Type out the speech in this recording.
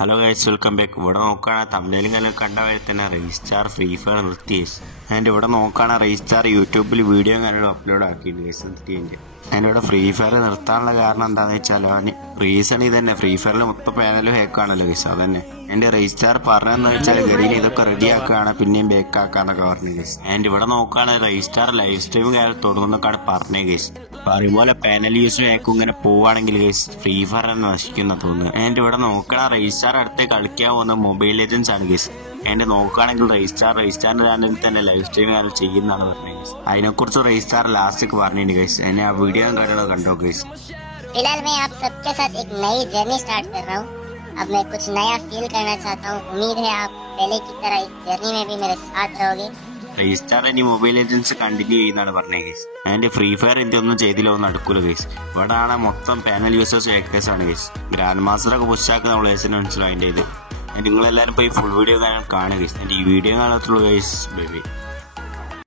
Hello guys welcome back ഇവിടെ നോക്കുകയാണ് തമിഴിലും കല്ലും കണ്ട വഴി തന്നെ റെജിസ്റ്റാർ ഫ്രീ ഫയർ നിർത്തി ഗൈസ് ആൻഡ് ഇവിടെ നോക്കുകയാണ് റെജിസ്റ്റാർ യൂട്യൂബിൽ വീഡിയോ കാര്യങ്ങളും അപ്ലോഡ് ആക്കിയിട്ടുണ്ട് ഗൈസ് നിർത്തിയതിന്റെ ആൻഡ് ഇവിടെ ഫ്രീ ഫയർ നിർത്താനുള്ള കാരണം എന്താണെന്ന് വെച്ചാൽ അവന് റീസൺ ഇത് തന്നെ ഫ്രീ ഫയറിൽ മൊത്തം പാനലും ഹേക്കാണല്ലോ ഗൈസ് അതന്നെ. എന്റെ രജിസ്റ്റാർ പറഞ്ഞതെന്ന് വെച്ചാൽ ഗതിയിൽ ഇതൊക്കെ റെഡി ആക്കുകയാണ് പിന്നെയും ബേക്ക് ആക്കാന്നൊക്കെ പറഞ്ഞു ഗൈസ് ആൻഡ് ഇവിടെ നോക്കുകയാണ് രജിസ്റ്റാർ ലൈവ് സ്ട്രീം കാര്യം തുടങ്ങുന്നൊക്കെയാണ് പറഞ്ഞത് ഗൈസ് പറയുമ്പോലെ പാനൽ യൂസും ആക്കും ഇങ്ങനെ പോവാണെങ്കിൽ ഗൈസ് ഫ്രീ ഫയർ തന്നെ നശിക്കുന്ന തോന്നുന്നു ആൻഡ് ഇവിടെ നോക്കണ രജിസ്റ്റാർ അടുത്ത് കളിക്കാൻ പോകുന്ന മൊബൈൽ ലെജൻസ് ആണ് ഗൈസ് ആൻഡ് നോക്കുകയാണെങ്കിൽ രജിസ്റ്റാർ രജിസ്റ്റാറിന്റെ ചാനലിൽ തന്നെ ലൈവ് സ്ട്രീം കാര്യം ചെയ്യുന്നതാണ് പറഞ്ഞത് ഗൈസ് അതിനെക്കുറിച്ച് രജിസ്റ്റാർ ലാസ്റ്റ് പറഞ്ഞിട്ടുണ്ട് ഗൈസ് എന്നെ ആ വീഡിയോ കാര്യങ്ങളൊക്കെ കണ്ടോ ഗൈസ് फिलहाल मैं आप सबके साथ एक नई जर्नी स्टार्ट कर रहा हूँ अब मैं कुछ नया फील करना चाहता हूँ उम्मीद है आप पहले की तरह इस जर्नी में भी मेरे साथ रहोगे രജിസ്റ്റാർ ഇനി മൊബൈൽ ഏജൻസി കണ്ടിന്യൂ ചെയ്യുന്നതാണ് പറഞ്ഞത് ഗൈസ് അതിന്റെ ഫ്രീ ഫയർ എന്തൊന്നും ചെയ്തില്ല ഒന്നും നടക്കൂല ഗൈസ് ഇവിടെ ആണ് മൊത്തം പാനൽ യൂസേഴ്സ് ഏകദേശം ആണ് ഗൈസ് ഗ്രാൻഡ് മാസ്റ്ററൊക്കെ പുഷാക്കുന്ന നമ്മൾ ഏസിന് മനസ്സിലായി അതിന്റെ ഇത് നിങ്ങളെല്ലാവരും പോയി ഫുൾ വീഡിയോ കാണാൻ കാണുക ഗൈസ് എന്റെ ഈ വീഡിയോ കാണത്തുള്ളൂ ഗൈസ് ബേബി